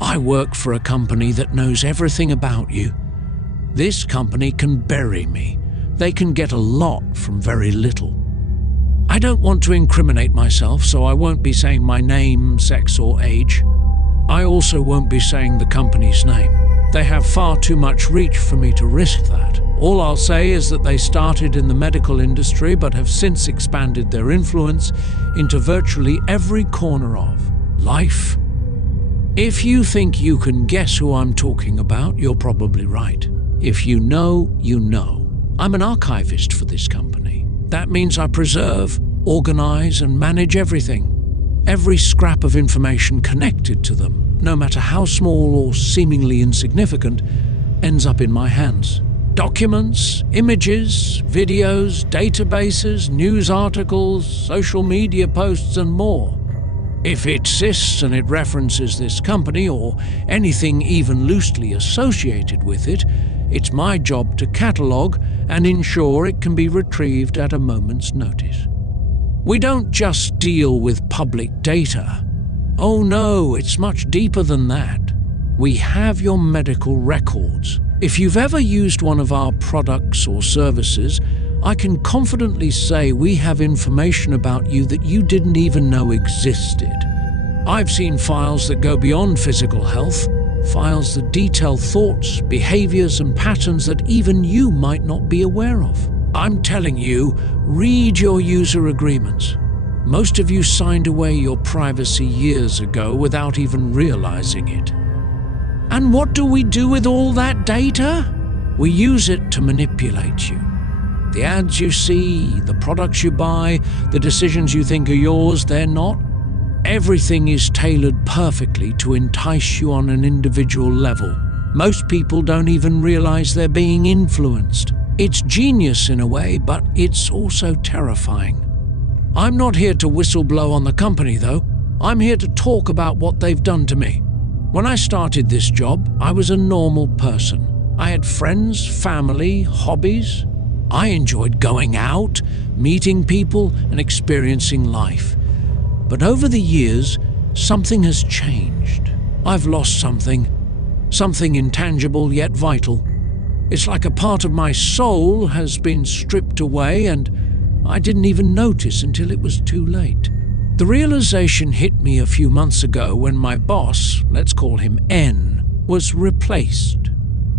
I work for a company that knows everything about you. This company can bury me. They can get a lot from very little. I don't want to incriminate myself, so I won't be saying my name, sex, or age. I also won't be saying the company's name. They have far too much reach for me to risk that. All I'll say is that they started in the medical industry but have since expanded their influence into virtually every corner of life. If you think you can guess who I'm talking about, you're probably right. If you know, you know. I'm an archivist for this company. That means I preserve, organize, and manage everything. Every scrap of information connected to them, no matter how small or seemingly insignificant, ends up in my hands. Documents, images, videos, databases, news articles, social media posts, and more. If it exists and it references this company or anything even loosely associated with it, it's my job to catalogue and ensure it can be retrieved at a moment's notice. We don't just deal with public data. Oh no, it's much deeper than that. We have your medical records. If you've ever used one of our products or services, I can confidently say we have information about you that you didn't even know existed. I've seen files that go beyond physical health, files that detail thoughts, behaviors, and patterns that even you might not be aware of. I'm telling you, read your user agreements. Most of you signed away your privacy years ago without even realizing it. And what do we do with all that data? We use it to manipulate you. The ads you see, the products you buy, the decisions you think are yours, they're not. Everything is tailored perfectly to entice you on an individual level. Most people don't even realize they're being influenced. It's genius in a way, but it's also terrifying. I'm not here to whistle-blow on the company, though. I'm here to talk about what they've done to me. When I started this job, I was a normal person. I had friends, family, hobbies. I enjoyed going out, meeting people, and experiencing life. But over the years, something has changed. I've lost something intangible yet vital. It's like a part of my soul has been stripped away, and I didn't even notice until it was too late. The realization hit me a few months ago when my boss, let's call him N, was replaced.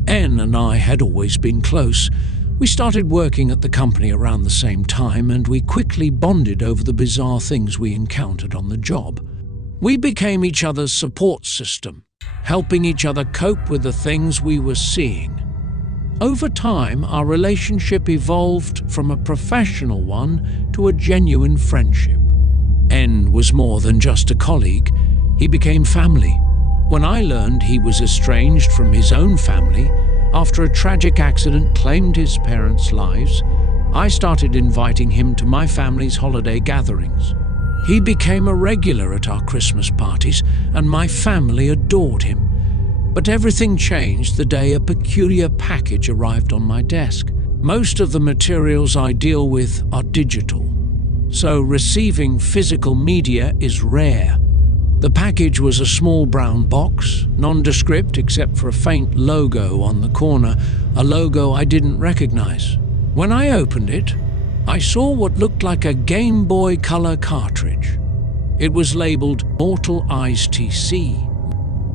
N and I had always been close. We started working at the company around the same time, and we quickly bonded over the bizarre things we encountered on the job. We became each other's support system, helping each other cope with the things we were seeing. Over time, our relationship evolved from a professional one to a genuine friendship. N was more than just a colleague. He became family. When I learned he was estranged from his own family after a tragic accident claimed his parents' lives, I started inviting him to my family's holiday gatherings. He became a regular at our Christmas parties, and my family adored him. But everything changed the day a peculiar package arrived on my desk. Most of the materials I deal with are digital, so receiving physical media is rare. The package was a small brown box, nondescript except for a faint logo on the corner, a logo I didn't recognize. When I opened it, I saw what looked like a Game Boy Color cartridge. It was labeled Mortal Eyes TC.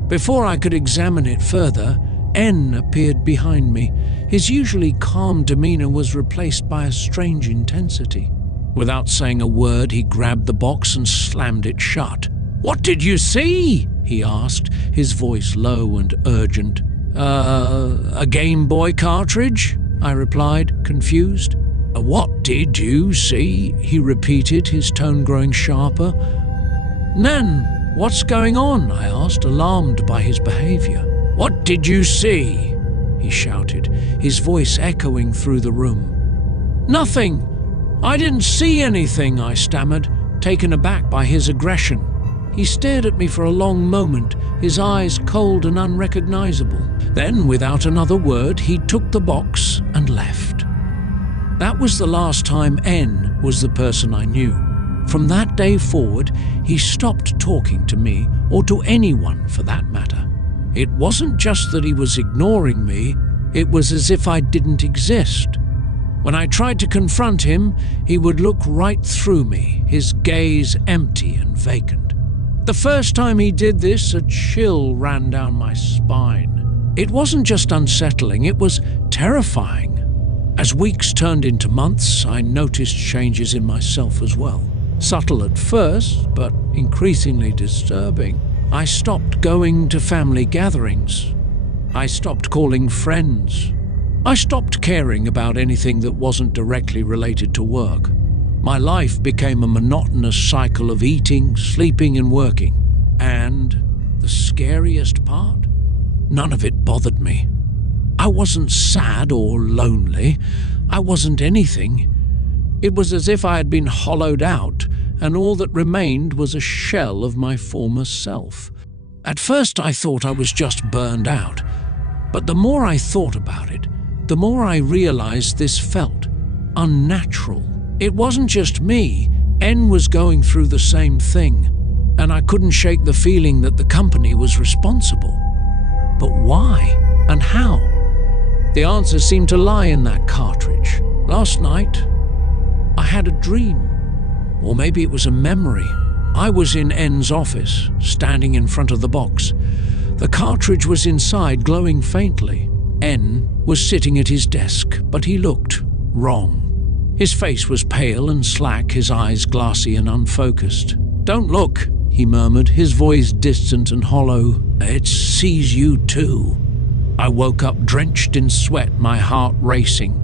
Before I could examine it further, N appeared behind me. His usually calm demeanor was replaced by a strange intensity. Without saying a word, he grabbed the box and slammed it shut. "What did you see?" he asked, his voice low and urgent. A Game Boy cartridge?" I replied, confused. "What did you see?" he repeated, his tone growing sharper. "Nan, what's going on?" I asked, alarmed by his behavior. "What did you see?" he shouted, his voice echoing through the room. "Nothing. I didn't see anything," I stammered, taken aback by his aggression. He stared at me for a long moment, his eyes cold and unrecognizable. Then, without another word, he took the box and left. That was the last time N was the person I knew. From that day forward, he stopped talking to me, or to anyone for that matter. It wasn't just that he was ignoring me, it was as if I didn't exist. When I tried to confront him, he would look right through me, his gaze empty and vacant. The first time he did this, a chill ran down my spine. It wasn't just unsettling, it was terrifying. As weeks turned into months, I noticed changes in myself as well. Subtle at first, but increasingly disturbing. I stopped going to family gatherings. I stopped calling friends. I stopped caring about anything that wasn't directly related to work. My life became a monotonous cycle of eating, sleeping, and working. And the scariest part? None of it bothered me. I wasn't sad or lonely. I wasn't anything. It was as if I had been hollowed out, and all that remained was a shell of my former self. At first I thought I was just burned out, but the more I thought about it, the more I realized this felt unnatural. It wasn't just me. N was going through the same thing, and I couldn't shake the feeling that the company was responsible. But why and how? The answer seemed to lie in that cartridge. Last night, I had a dream. Or maybe it was a memory. I was in N's office, standing in front of the box. The cartridge was inside, glowing faintly. N was sitting at his desk, but he looked wrong. His face was pale and slack, his eyes glassy and unfocused. "Don't look," he murmured, his voice distant and hollow. "It sees you too." I woke up drenched in sweat, my heart racing.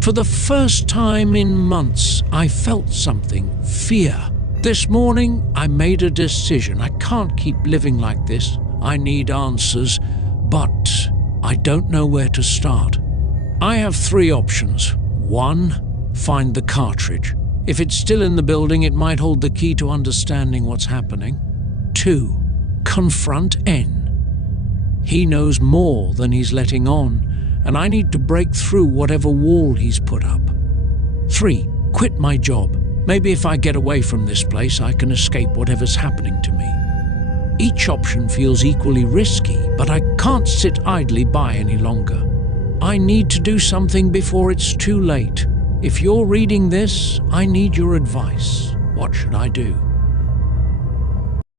For the first time in months, I felt something, fear. This morning, I made a decision. I can't keep living like this. I need answers, but I don't know where to start. I have 3 options. 1, find the cartridge. If it's still in the building, it might hold the key to understanding what's happening. 2, confront N. He knows more than he's letting on, and I need to break through whatever wall he's put up. 3, quit my job. Maybe if I get away from this place, I can escape whatever's happening to me. Each option feels equally risky, but I can't sit idly by any longer. I need to do something before it's too late. If you're reading this, I need your advice. What should I do?